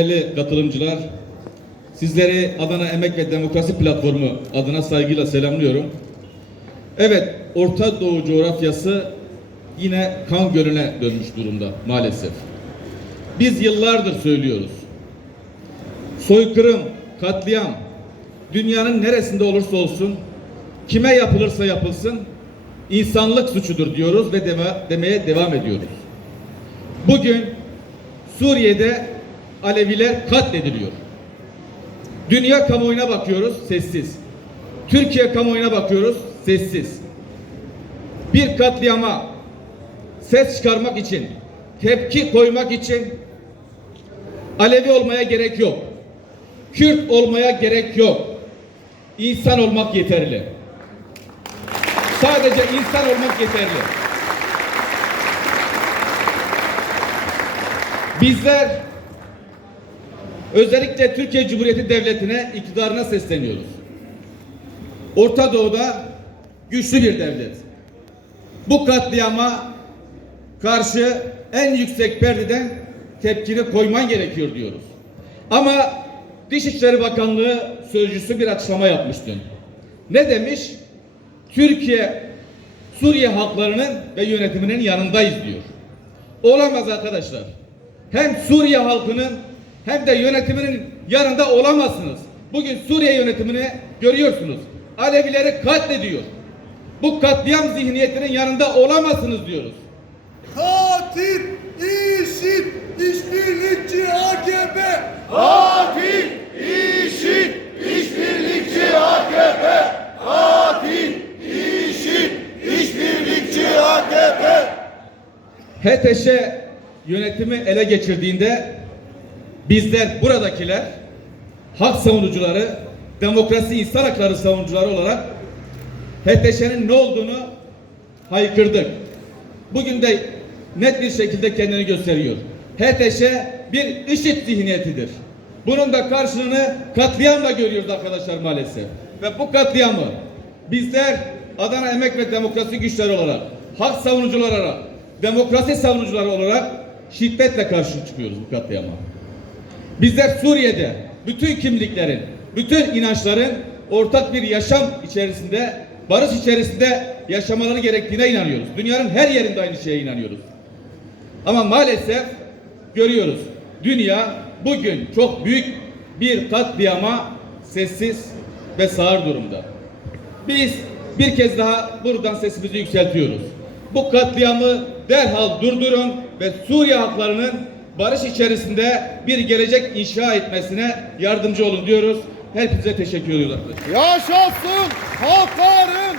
Değerli katılımcılar, sizleri Adana Emek ve Demokrasi Platformu adına saygıyla selamlıyorum. Evet, Orta Doğu coğrafyası yine kan gölüne dönmüş durumda maalesef. Biz yıllardır söylüyoruz. Soykırım, katliam, dünyanın neresinde olursa olsun, kime yapılırsa yapılsın, insanlık suçudur diyoruz ve deme- demeye devam ediyoruz. Bugün Suriye'de Aleviler katlediliyor. Dünya kamuoyuna bakıyoruz, sessiz. Türkiye kamuoyuna bakıyoruz, sessiz. Bir katliama ses çıkarmak için, tepki koymak için Alevi olmaya gerek yok. Kürt olmaya gerek yok. İnsan olmak yeterli. Sadece insan olmak yeterli. Bizler özellikle Türkiye Cumhuriyeti Devleti'ne, iktidarına sesleniyoruz. Orta Doğu'da güçlü bir devlet. Bu katliama karşı en yüksek perdeden tepkini koyman gerekiyor diyoruz. Ama Dışişleri Bakanlığı sözcüsü bir açıklama yapmıştı. Ne demiş? Türkiye Suriye halklarının ve yönetiminin yanındayız diyor. Olamaz arkadaşlar. Hem Suriye halkının hem de yönetiminin yanında olamazsınız. Bugün Suriye yönetimini görüyorsunuz. Alevileri katlediyor. Bu katliam zihniyetinin yanında olamazsınız diyoruz. Katil, IŞİD, işbirlikçi AKP. Katil, işit, işbirlikçi AKP. Katil, işit, işbirlikçi AKP. HTŞ yönetimi ele geçirdiğinde bizler buradakiler hak savunucuları, demokrasi insan hakları savunucuları olarak HTŞ'nin ne olduğunu haykırdık. Bugün de net bir şekilde kendini gösteriyor. HTŞ bir IŞİD zihniyetidir. Bunun da karşılığını katliamla görüyoruz arkadaşlar maalesef. Ve bu katliamı bizler Adana Emek ve Demokrasi Güçleri olarak, hak savunucuları olarak, demokrasi savunucuları olarak şiddetle karşı çıkıyoruz bu katliama. Bizler Suriye'de bütün kimliklerin, bütün inançların ortak bir yaşam içerisinde, barış içerisinde yaşamaları gerektiğine inanıyoruz. Dünyanın her yerinde aynı şeye inanıyoruz. Ama maalesef görüyoruz. Dünya bugün çok büyük bir katliama sessiz ve sağır durumda. Biz bir kez daha buradan sesimizi yükseltiyoruz. Bu katliamı derhal durdurun ve Suriye halklarının barış içerisinde bir gelecek inşa etmesine yardımcı olun diyoruz. Hepinize teşekkür ediyoruz. Yaşasın halkların.